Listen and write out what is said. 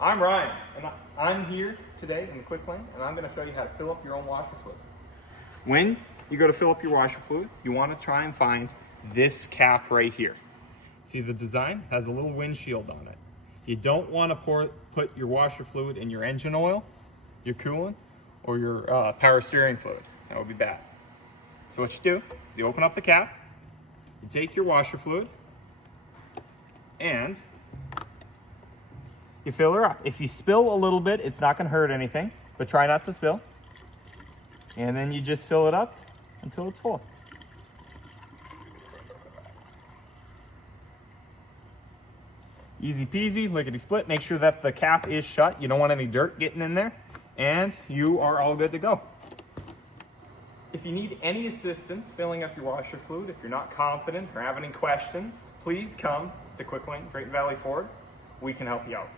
I'm Ryan, and I'm here today in the quick lane, and I'm going to show you how to fill up your own washer fluid. When you go to fill up your washer fluid, you want to try and find this cap right here. See, the design has a little windshield on it. You don't want to put your washer fluid in your engine oil, your coolant, or your power steering fluid. That would be bad. So what you do is you open up the cap, you take your washer fluid, and you fill her up. If you spill a little bit, it's not going to hurt anything, but try not to spill. And then you just fill it up until it's full. Easy peasy, lickety split. Make sure that the cap is shut. You don't want any dirt getting in there. And you are all good to go. If you need any assistance filling up your washer fluid, if you're not confident or have any questions, please come to Quick Lane, Drayton Valley Ford. We can help you out.